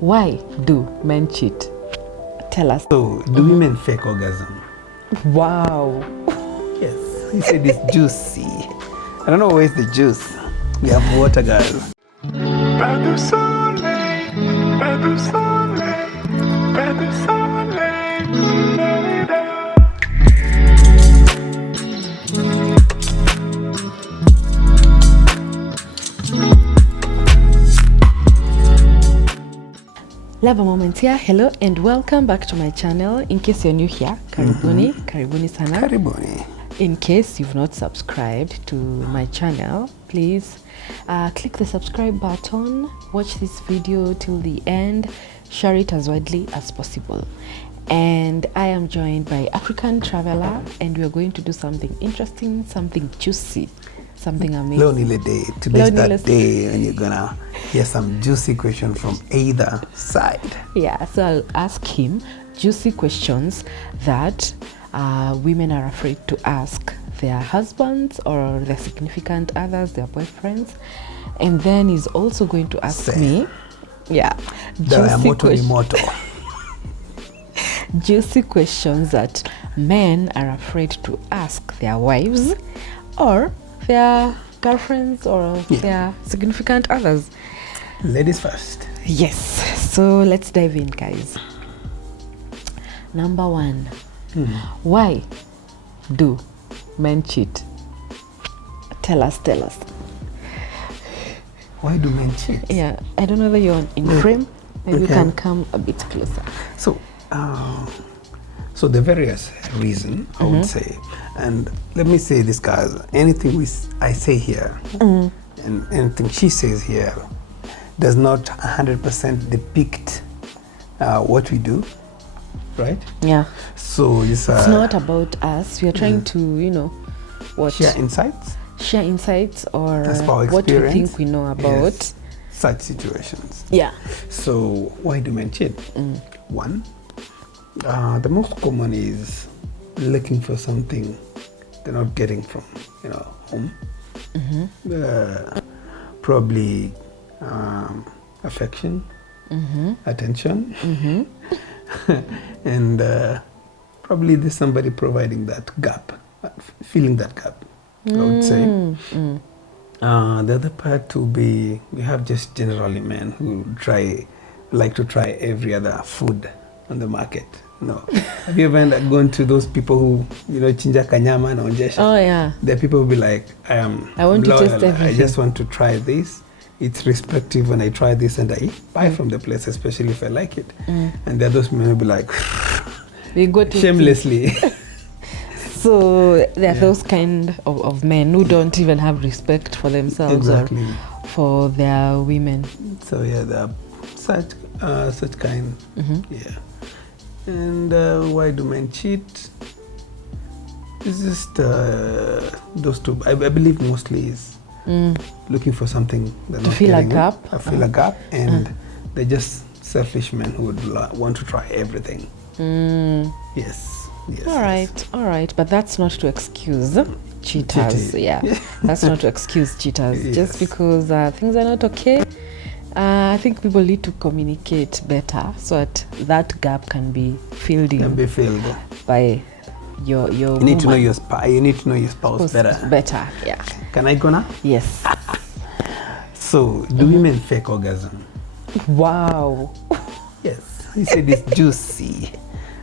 Why do men cheat? Tell us. So, do women fake orgasm? Wow. Yes. He said it's juicy. I don't know where's the juice. We have water, guys. Lava Moments here. Hello and welcome back to my channel. In case you're new here, karibuni, karibuni sana. Karibuni. In case you've not subscribed to my channel, please click the subscribe button, watch this video till the end, share it as widely as possible. And I am joined by African Traveler, and we are going to do something interesting, something juicy, something amazing. Lonely day. Today's that day when you're gonna hear some juicy question from either side. Yeah, so I'll ask him juicy questions that women are afraid to ask their husbands or their significant others, their boyfriends. And then he's also going to ask me, juicy questions that men are afraid to ask their wives or their girlfriends or their significant others. Ladies first. Yes, so let's dive in, guys. Number one, why do men cheat? Tell us. Why do men cheat? Yeah, I don't know whether you're in frame. Maybe you can come a bit closer. So the various reason, I would say, and let me say this, guys, anything I say here and anything she says here does not 100% depict what we do, right? Yeah. So it's not about us. We are trying to, share insights or what we think we know about such situations. Yeah. So why do men cheat? One, the most common is looking for something they're not getting from home. Probably affection, attention, and probably there's somebody providing that gap, filling that gap, I would say. The other part will be, we have just generally men who like to try every other food on the market. No. Have you ever gone to those people who, chinja kanyama na onjesha? Oh, yeah. The people will be like, I want to taste everything. I just want to try this. It's respective when I try this and I buy from the place, especially if I like it. And the others men will be like, we go to shamelessly. So there are those kind of men who don't even have respect for themselves or for their women. So yeah, there are such kind. Yeah. And why do men cheat? It's just those two. I believe mostly is looking for something they're not fill a getting. gap. Fill a gap, and they're just selfish men who would want to try everything. Yes. All right, but that's not to excuse cheaters. Yeah, that's not to excuse cheaters. Yes. Just because things are not okay. I think people need to communicate better so that gap can be filled in. By your You need to know your spouse better. Better, yeah. Can I go now? Yes. So, do women fake orgasm? Wow. Yes. He said it's juicy.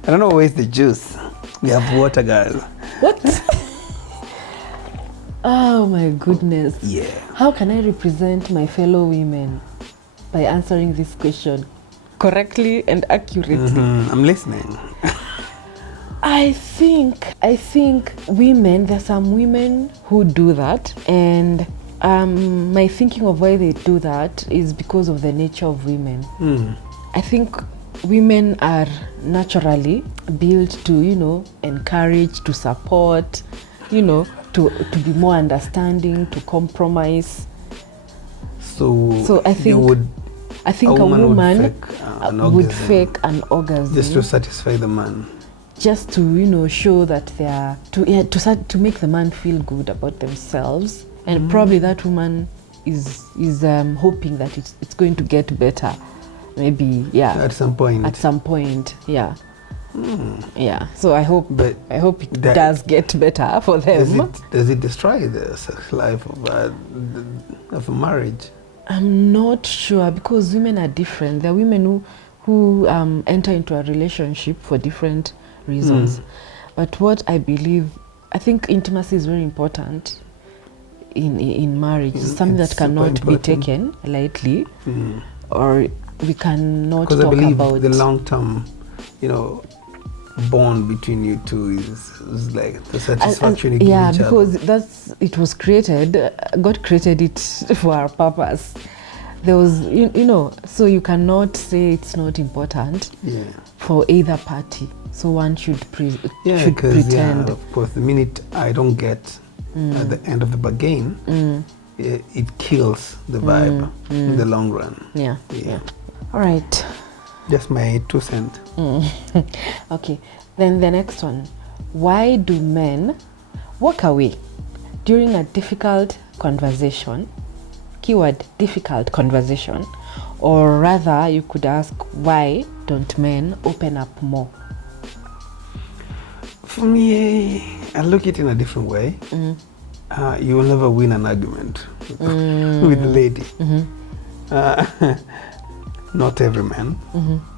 I don't know where's the juice. We have water, guys. What? Oh my goodness. Yeah. How can I represent my fellow women by answering this question correctly and accurately? I'm listening. I think women, there's some women who do that, and my thinking of why they do that is because of the nature of women. I think women are naturally built to, encourage, to support, to be more understanding, to compromise. So I think a woman would fake an orgasm just to satisfy the man. Just to show that they are to make the man feel good about themselves, and probably that woman is hoping that it's going to get better maybe, yeah, At some point. at some point, yeah. Hmm. Yeah, so I hope But it that- does get better for them. Does it destroy the sex life of a marriage? I'm not sure, because women are different. There are women who enter into a relationship for different reasons. But what I think intimacy is very important in marriage. It's something It's that cannot super be important. taken lightly, or we cannot Because I talk believe about the long-term, bond between you two is like the satisfaction you give yeah, each because it was created. God created it for a purpose. There was, so you cannot say it's not important Yeah. for either party. So one should Yeah, should because pretend. of course, the minute I don't get at the end of the bargain, it kills the vibe in the long run. Yeah. Yeah. All right. Just my 2 cents. Okay. Then the next one. Why do men walk away during a difficult conversation? Keyword difficult conversation. Or rather, you could ask, why don't men open up more? For me, I look at it in a different way. You will never win an argument with a lady. Not every man,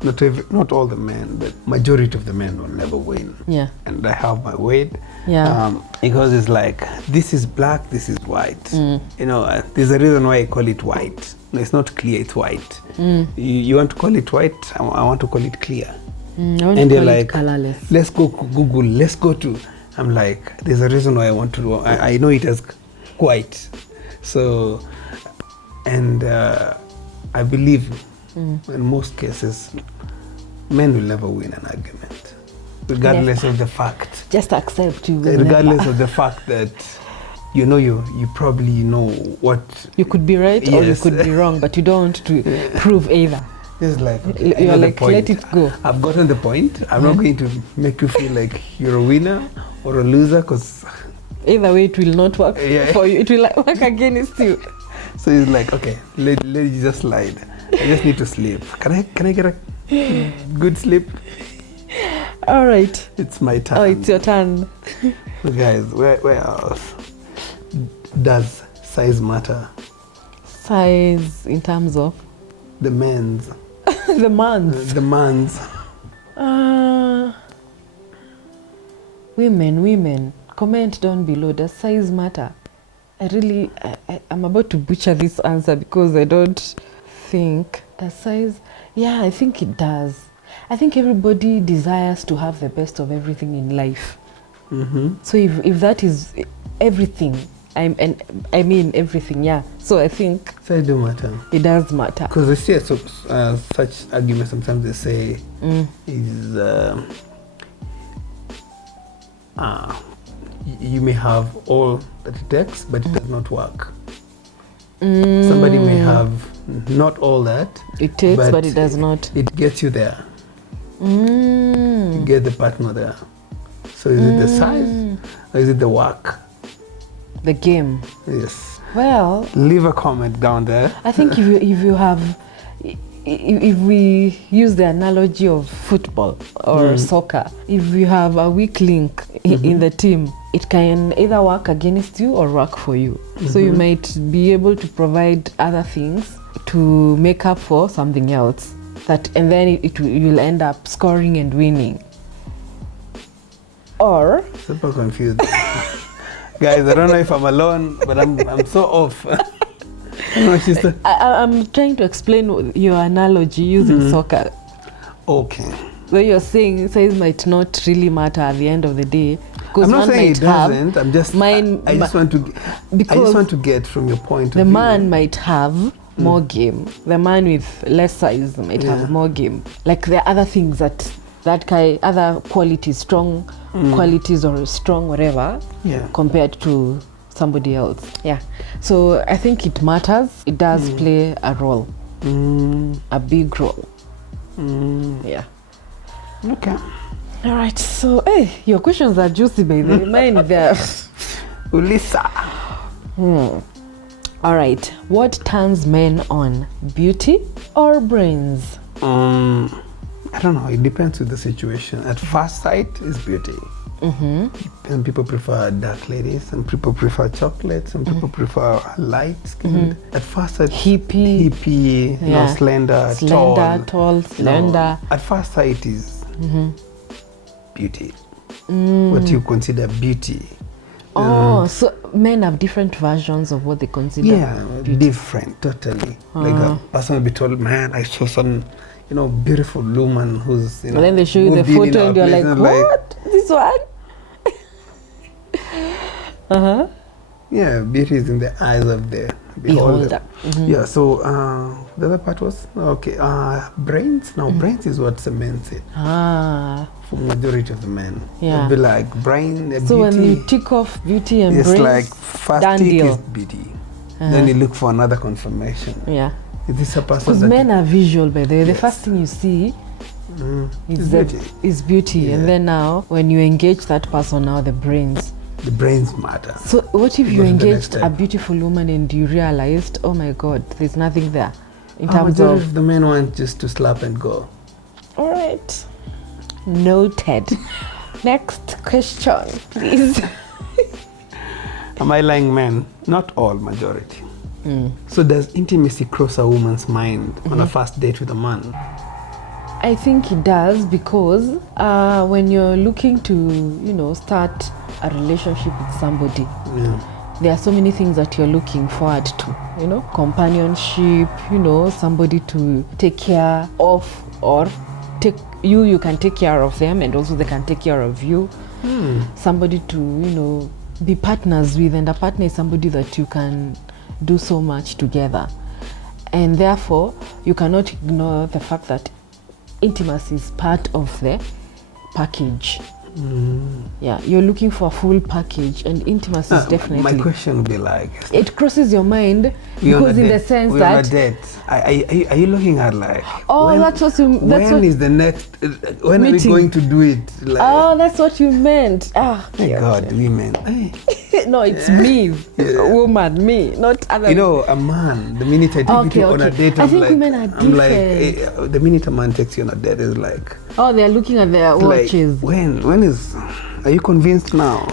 not all the men, but majority of the men will never win. Yeah. And I have my weight. Yeah. Because it's like, this is black, this is white. There's a reason why I call it white. No, it's not clear, it's white. You want to call it white, I want to call it clear. And they're like, colorless. let's go Google, let's go to. I'm like, there's a reason why I want to. I know it as white. So, and I believe in most cases, men will never win an argument, regardless of the fact. Just accept you will Regardless never. of the fact that you probably know what. You could be right or you Yes. could be wrong, but you don't want to prove either. It's like, okay, I You're know the like, point. let it go. I've gotten the point. I'm not going to make you feel like you're a winner or a loser, because Either way, it will not work Yeah. for you. It will work against you. so it's like, okay, let you just slide. I just need to sleep. Can I get a good sleep? All right. It's my turn. Oh, it's your turn. Guys, where else does size matter? Size in terms of The men's, the month. the man's. Women. Comment down below. Does size matter? I'm about to butcher this answer because I don't think does size. Yeah, I think it does. I think everybody desires to have the best of everything in life. So if that is everything, I mean everything, yeah. So I think Size do matter. it does matter. Because I see such arguments sometimes they say is you may have all that it takes, but it does not work. Somebody may have not all that. It takes, but it does not. It gets you there. You get the partner there. So is it the size or is it the work? The game. Yes. Well, Leave a comment down there. I think if you have, if we use the analogy of football or soccer, if you have a weak link in the team, it can either work against you or work for you. So you might be able to provide other things to make up for something else. And then you'll end up scoring and winning. Or Super confused. Guys, I don't know if I'm alone, but I'm so off. I'm trying to explain your analogy using soccer. Okay. Where you're saying size might not really matter at the end of the day. I'm not saying it doesn't. I'm just. Mine, I just want to. I just want to get from your point the of view. man might have more game. The man with less size might have more game. Like there are other things that guy, other qualities, strong qualities or strong whatever, compared to somebody else. Yeah. So I think it matters. It does play a role, a big role. Yeah. Okay. All right. So, hey, your questions are juicy, baby. Mine, they're. Ulisa. All right. What turns men on? Beauty or brains? I don't know. It depends with the situation. At first sight, is beauty. And people prefer dark ladies. Some people prefer chocolate. Some people prefer light skinned. At first sight, hippie, you know, slender, tall, slender. No, at first sight is beauty. What you consider beauty. So men have different versions of what they consider beauty. Different, totally. Like a person will be told, man, I saw some, you know, beautiful woman who's, you know. And then they show you the photo and you're like, what? This one? Yeah, beauty is in the eyes of the beholder. Yeah, so the other part was, brains. Now, brains is what the men say. For majority of the men. Yeah. It'll be like brain, so beauty. when you tick off beauty and it's brains, like first tick is beauty. Then you look for another confirmation. Yeah. Is this a person? Because men are visual, by the way. The first thing you see is beauty. Yeah. And then now, when you engage that person, now the brains matter. So what if you engaged a beautiful woman and you realized, oh my God, there's nothing there in terms of... the men want just to slap and go. All right. Noted. Next question, please. Am I lying, men? Not all, majority. So does intimacy cross a woman's mind on a first date with a man? I think it does, because when you're looking to, you know, start a relationship with somebody, there are so many things that you're looking forward to, you know, companionship, you know, somebody to take care of, or you can take care of them, and also they can take care of you. Somebody to, you know, be partners with, and a partner is somebody that you can do so much together. And therefore, you cannot ignore the fact that intimacy is part of the package. Yeah, you're looking for a full package, and intimacy is definitely... My question would be like... It crosses your mind, because in the sense we're that... on a date. Are you looking at like... that's what you... When is the next... When are we going to do it? Like, that's what you meant. God, women. No, it's me, woman, me, not other... You know, a man, the minute I take you on a date, I think women are different. I'm like, the minute a man takes you on a date, is like... they're looking at their watches. Like, when is... Are you convinced now?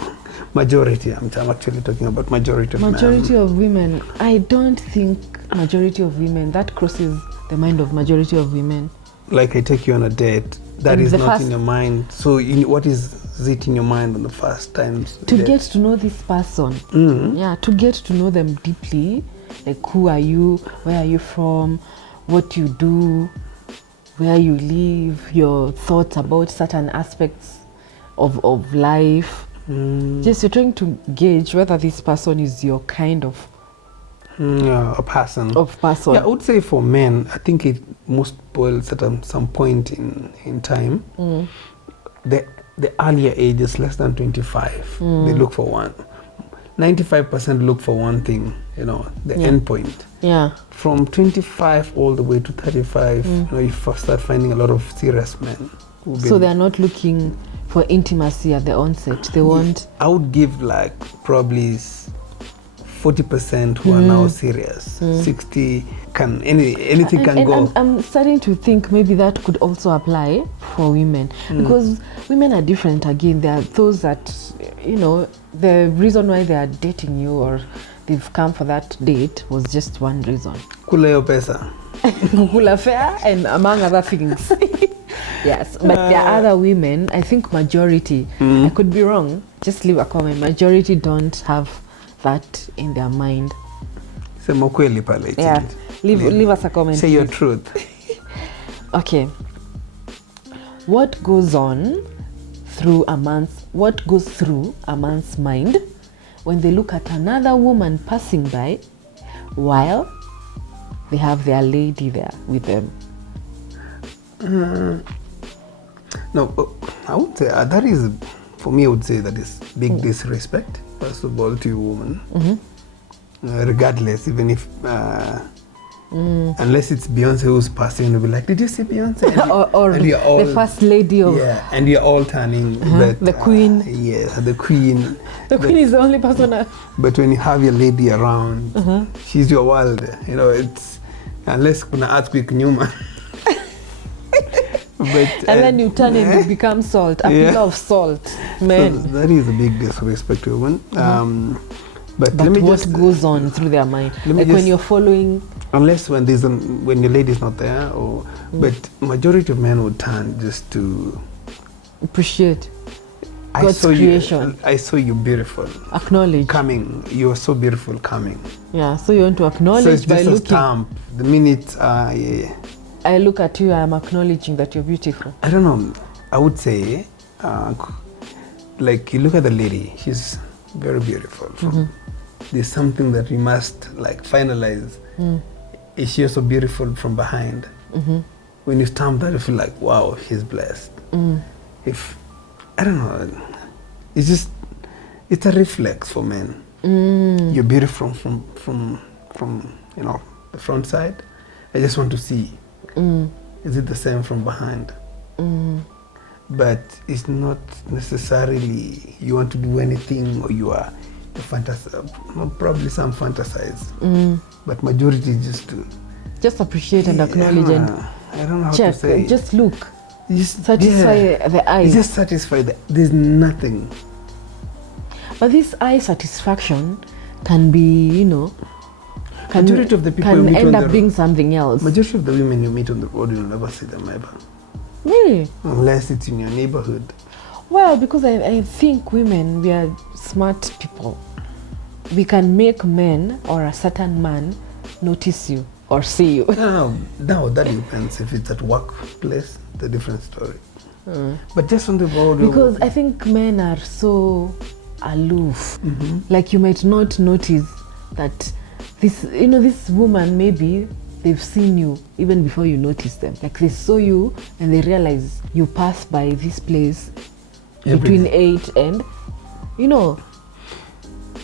Majority, I'm actually talking about majority of men. Majority of women. I don't think majority of women, that crosses the mind of majority of women. Like I take you on a date, that is not in your mind. So what is it in your mind on the first time? To get to know this person. Yeah, to get to know them deeply. Like, who are you? Where are you from? What you do? Where you live? Your thoughts about certain aspects of life. Just you're trying to gauge whether this person is your kind of a person. Yeah, I would say for men, I think it most boils at some point in time. The earlier age is less than 25. They look for one. 95% look for one thing, you know, the end point. Yeah. From 25 all the way to 35, you know, you first start finding a lot of serious men. So they're not looking for intimacy at the onset. They want... I would give like probably 40% who are now serious. 60 can anything can go. I'm starting to think maybe that could also apply for women, because women are different again. There are those that, you know, the reason why they are dating you or they've come for that date was just one reason. Kula yo pesa. Kula fare, and among other things. Yes, but there are other women, I think majority, I could be wrong, just leave a comment, majority don't have that in their mind. Sema kweli pale. Yeah, leave us a comment. Say your truth. Okay. What goes through a man's mind when they look at another woman passing by while they have their lady there with them? No, I would say that is, for me, I would say that is big disrespect, first of all, to a woman. Regardless, even if, unless it's Beyonce who's passing, you'll be like, did you see Beyonce? or the first lady of... Yeah, and you're all turning. But, the queen. The queen. The queen is the only person. But when you have your lady around, she's your world. You know, it's, unless kuna earthquake nyuma. And then you turn and you become salt, a pillar of salt. Man. So that is a big disrespect to a woman. But let me what just, goes on through their mind? let me Like when just- you're following. unless when when your lady's not there, or but majority of men would turn just to Appreciate, I God's saw creation. you. I saw you beautiful. acknowledge. Coming, you are so beautiful coming. Yeah, so you want to acknowledge So it's by just a looking. stamp. The minute, yeah. I look at you, I am acknowledging that you're beautiful. I don't know. I would say, like you look at the lady, she's very beautiful. There's something that we must like finalize. Is she also beautiful from behind? When you stamp that, you feel like, wow, she's blessed. If I don't know, it's a reflex for men. You're beautiful from you know the front side. I just want to see. Is it the same from behind? But it's not necessarily you want to do anything or you are probably some fantasize. But majority is just to Just appreciate and acknowledge and I don't know how check. to say. And just look. Just Satisfy the eyes. Just satisfy there's nothing. But this eye satisfaction can be, you know, Majority of the people you can meet end on up the being something else. Majority of the women you meet on the road, you'll never see them ever. Really? Unless it's in your neighborhood. Well, because I think women, we are smart people. We can make men or a certain man notice you or see you. Now that depends. If it's at workplace, it's a different story. But just on the road. Because I think men are so aloof. Like you might not notice that this woman, maybe they've seen you even before you notice them. Like they saw you and they realize you pass by this place between 8 and,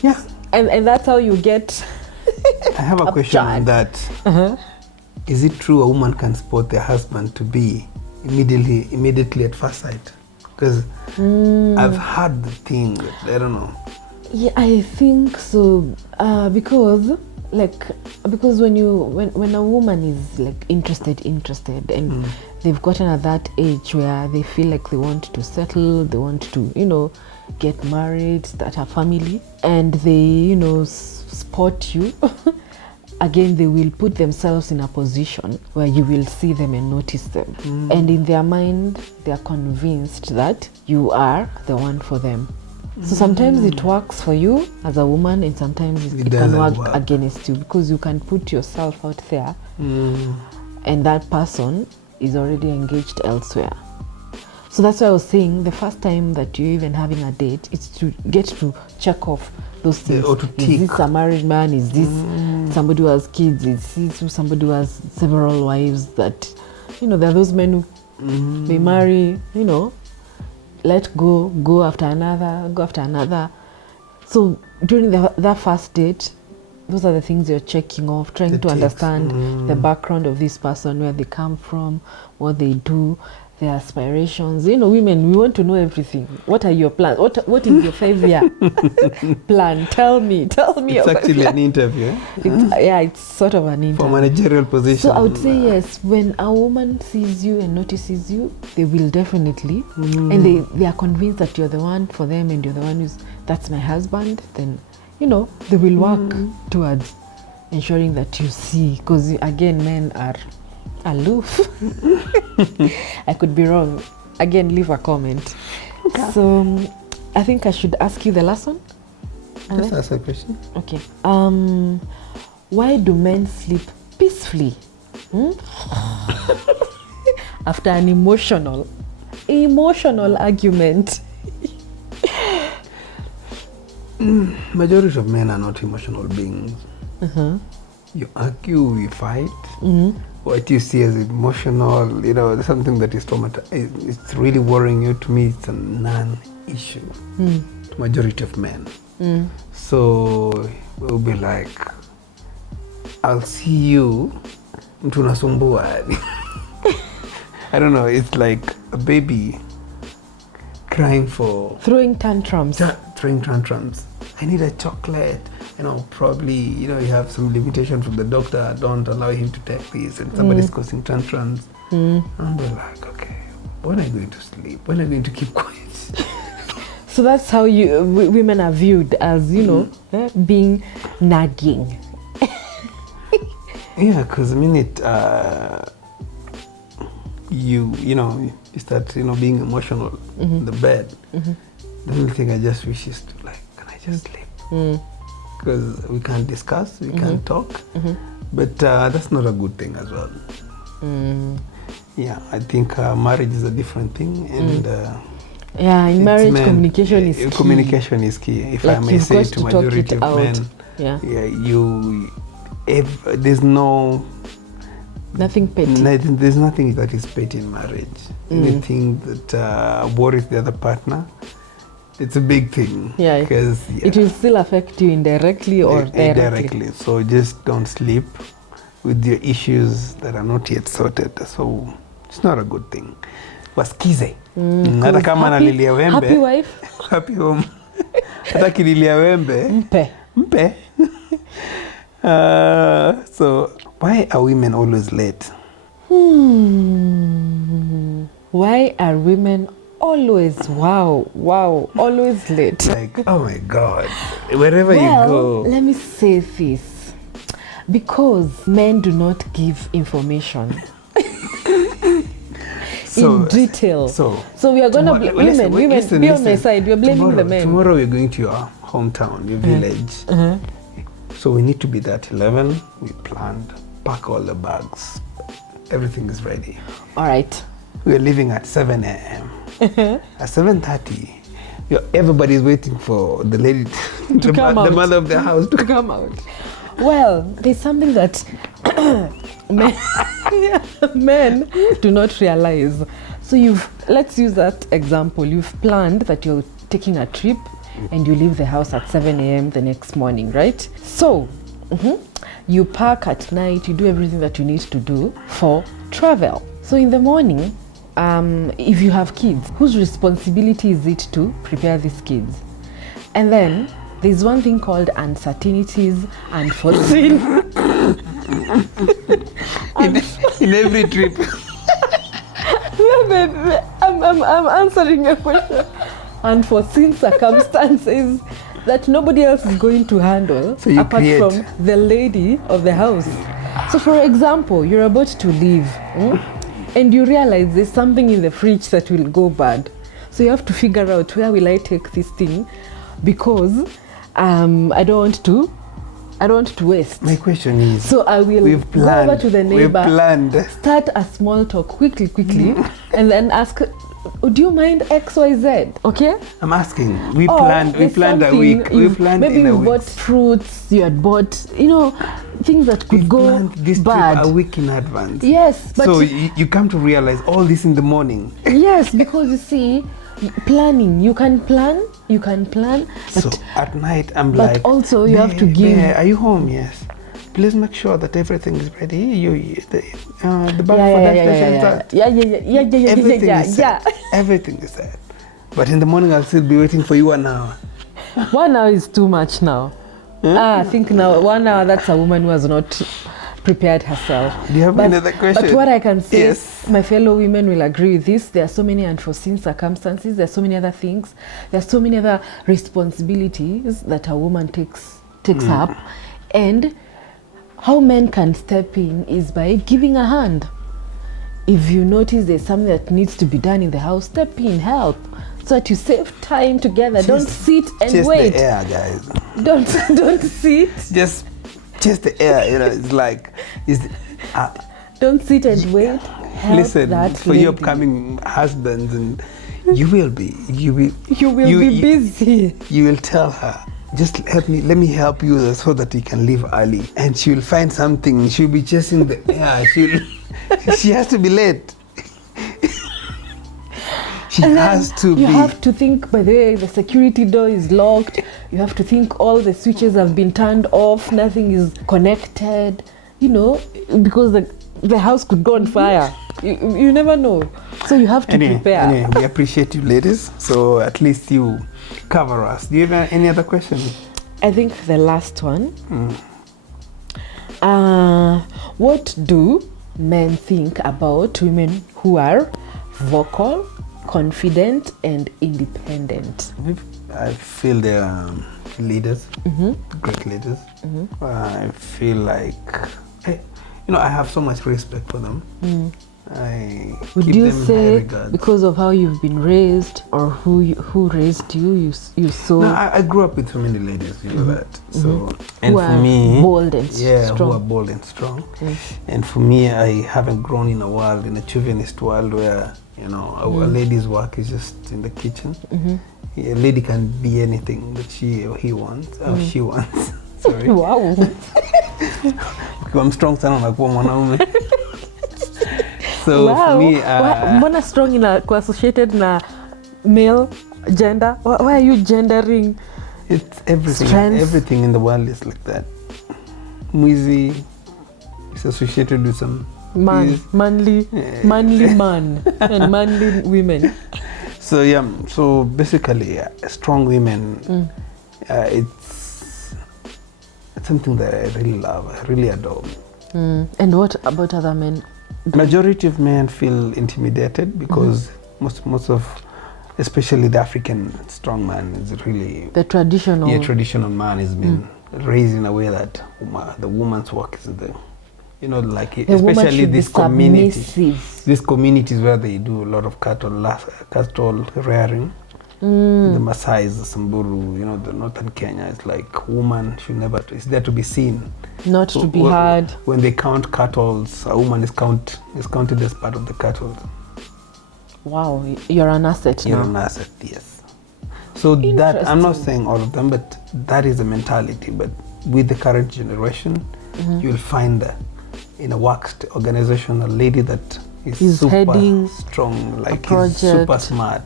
Yeah. And that's how you get. I have a question on that. Is it true a woman can spot their husband to be immediately at first sight? Because I've heard the thing, I don't know. Yeah, I think so. Because when a woman is like interested and they've gotten at that age where they feel like they want to settle, they want to, get married, start a family, and they, spot you, again, they will put themselves in a position where you will see them and notice them. And in their mind, they are convinced that you are the one for them. So sometimes it works for you as a woman, and sometimes it can work against you, because you can put yourself out there and that person is already engaged elsewhere. So that's why I was saying the first time that you're even having a date, it's to get to check off those things. Or to is this a married man? Is this somebody who has kids? Is this somebody who has several wives? That, there are those men who they marry, let go after another. So during that first date, those are the things you're checking off, trying to understand the background of this person, where they come from, what they do, their aspirations. Women, we want to know everything. What are your plans? What is your 5-year plan? Tell me. It's actually an interview. It's sort of an interview. For managerial position. So I would say yes, when a woman sees you and notices you, they will definitely, and they are convinced that you're the one for them and you're the one that's my husband, then, they will work towards ensuring that you see, because again, men are aloof. I could be wrong. Again, leave a comment. Okay. So I think I should ask you the last one. Just ask a question. Okay. Why do men sleep peacefully after an emotional argument? Majority of men are not emotional beings. You argue, you fight. What you see as emotional, something that is it's really worrying you. To me, it's a non-issue to majority of men. So we'll be like, I'll see you, tunasumbua. I don't know, it's like a baby crying for... Throwing tantrums. I need a chocolate. Probably, you have some limitation from the doctor. Don't allow him to take this. And somebody's causing tantrums. And we're like, okay, when are you going to sleep? When are you going to keep quiet? So that's how women are viewed as, being nagging. Yeah, because the minute you start being emotional in the bed, the only thing I just wish is to can I just sleep? Because we can't discuss, we can't talk, but that's not a good thing as well. Yeah, I think marriage is a different thing, and in marriage communication is key. Communication is key. If I may say to majority of men, there's nothing petty. There's nothing that is petty in marriage. Anything that worries the other partner, it's a big thing. Yeah, because it will still affect you indirectly or directly. So just don't sleep with your issues that are not yet sorted. So it's not a good thing. Wasikize. Hata kama analilia wembe. Happy wife. Happy home. Hata kililia wembe. Mpe. So why are women always late? Why are women always always late? Oh my God. Wherever you go. Let me say this. Because men do not give information. In detail. So we are going to blame women. Be on my side. We are blaming the men. Tomorrow we're going to your hometown, your village. So we need to be there at 11. We planned, pack all the bags. Everything is ready. All right. We are leaving at 7 a.m. At 7:30, everybody is waiting for the lady, the mother of the house to come out. Well, there's something that men do not realize. So let's use that example. You've planned that you're taking a trip and you leave the house at 7 a.m. the next morning, right? So you pack at night, you do everything that you need to do for travel. So in the morning, if you have kids, whose responsibility is it to prepare these kids? And then there's one thing called uncertainties and unforeseen. in every trip. I'm answering your question. Unforeseen circumstances that nobody else is going to handle apart from the lady of the house. So for example, you're about to leave and you realize there's something in the fridge that will go bad. So you have to figure out, where will I take this thing, because I don't want to waste. My question is, so I will go over to the neighbor, start a small talk quickly, and then ask, do you mind XYZ? Okay? I'm asking. We planned a week. We planned maybe in a you week. bought fruits, you had bought, things that could go this bad. Trip a week in advance. Yes. But so you come to realize all this in the morning. Yes, because you see, planning, you can plan. But so at night, I'm but also you have to give. Are you home? Yes. Please make sure that everything is ready. The bag for that. Everything is set. Everything is set. But in the morning, I'll still be waiting for you 1 hour. 1 hour is too much now. I think now 1 hour, that's a woman who has not prepared herself. Do you have another question? But what I can say, my fellow women will agree with this. There are so many unforeseen circumstances. There are so many other things. There are so many other responsibilities that a woman takes up. And how men can step in is by giving a hand. If you notice there's something that needs to be done in the house, step in, help, so that you save time together. Don't sit and wait. Just the air, guys. Don't sit. Just the air. It's like don't sit and wait. Help. Listen, that for lady. your upcoming husbands, and you will be busy. You will tell her, just let me help you so that you can leave early, and she will find something. She'll be chasing the air. She has to be late. You have to think, by the way, the security door is locked. You have to think all the switches have been turned off. Nothing is connected. Because the house could go on fire. You never know. So you have to prepare. Anyway, we appreciate you, ladies. So at least you cover us. Do you have any other questions? I think the last one. What do men think about women who are vocal, confident, and independent? I feel they're leaders, great leaders. I feel like, I have so much respect for them. I Would keep you them in high say regard. because of how you've been raised, or who raised you, you saw No, I grew up with so many ladies, you know that. So, and who for are me, bold and who strong? are bold and strong. And for me, I haven't grown in a chauvinist world where a lady's work is just in the kitchen. A lady can be anything that she or he wants, or she wants. Sorry. Wow. I'm strong sana nakuwa mwanaume. So Wow. for me, Mbona strong associated na male gender? Why are you gendering? it's everything. Strength. Everything in the world is like that. Mwizi is associated with some Manly man and manly women. So yeah, so basically, strong women. It's something that I really love. I really adore. And what about other men? Majority of men feel intimidated because most of, especially the African strong man, is really The traditional. traditional man has been raised in a way that the woman's work is like the woman especially should this be community. submissive. These communities where they do a lot of cattle rearing. The Maasai, the Samburu, the northern Kenya, it's like woman should never, it's there to be seen. Not to be heard. When they count cattle, a woman is counted as part of the cattle. Wow, you're an asset You're now. an asset, yes. So that, I'm not saying all of them, but that is the mentality. But with the current generation, you'll find in a work organization a lady that is super heading strong, like project. super smart.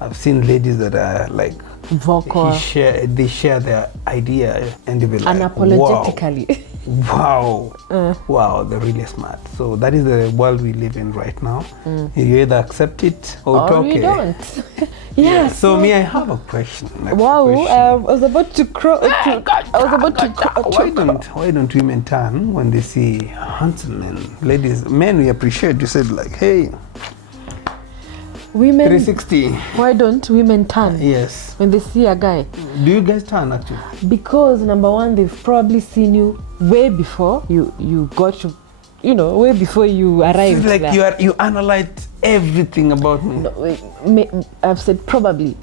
I've seen ladies that are like Vocal. they share their idea and they be like, Unapologetically. wow, they're really smart. So that is the world we live in right now. You either accept it or Or you don't. Yeah. So me, I have a question. Wow, I was about to Why don't women turn when they see handsome men? Men we appreciate. You said like, hey, women. 360. Why don't women turn Yes. when they see a guy? Do you guys turn actually? Because number one, they've probably seen you way before you got to, way before you arrived. It's like there. you analyze everything about me. No, I've said probably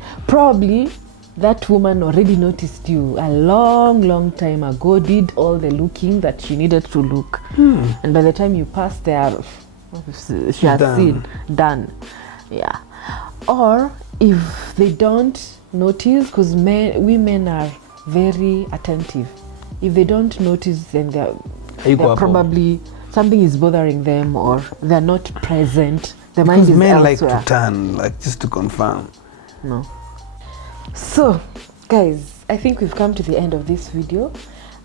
that woman already noticed you a long time ago, did all the looking that she needed to look, and by the time you pass there, she has seen done. Yeah. Or if they don't notice, because women are very attentive, if they don't notice, then they're probably something is bothering them, or they're not present. The mind is men elsewhere. like to turn, like just to confirm. No. So, guys, I think we've come to the end of this video.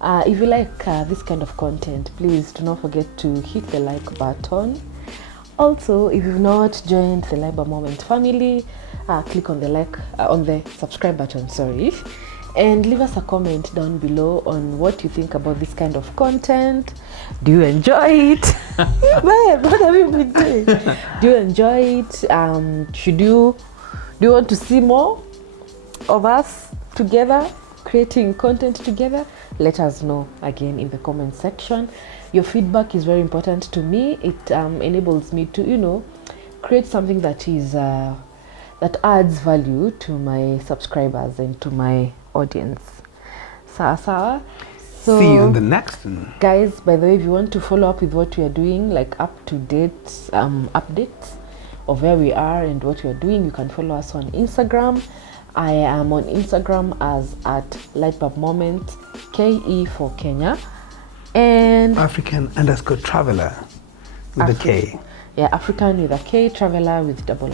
If you like this kind of content, please do not forget to hit the like button. Also, if you've not joined the Liber Moment family, click on the subscribe button, and leave us a comment down below on what you think about this kind of content. Do you enjoy it? Man, what have you been doing? Do you enjoy it? Do you want to see more of us together, creating content together? Let us know again in the comment section. Your feedback is very important to me. It enables me to, create something that is that adds value to my subscribers and to my audience. So see you in the next one. Guys, by the way, if you want to follow up with what we are doing, like up-to-date updates of where we are and what we are doing, you can follow us on Instagram. I am on Instagram as @lightbulbmoment, KE for Kenya, and African_traveler with a K. Yeah, African with a K, traveler with double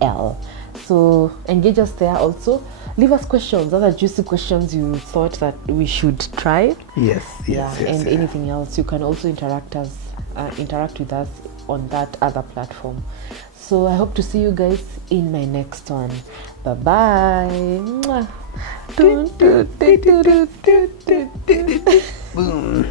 L. So engage us there also. Leave us questions, other juicy questions you thought that we should try. Yes. And anything else. You can also interact with us on that other platform. So I hope to see you guys in my next one. Bye bye. Boom.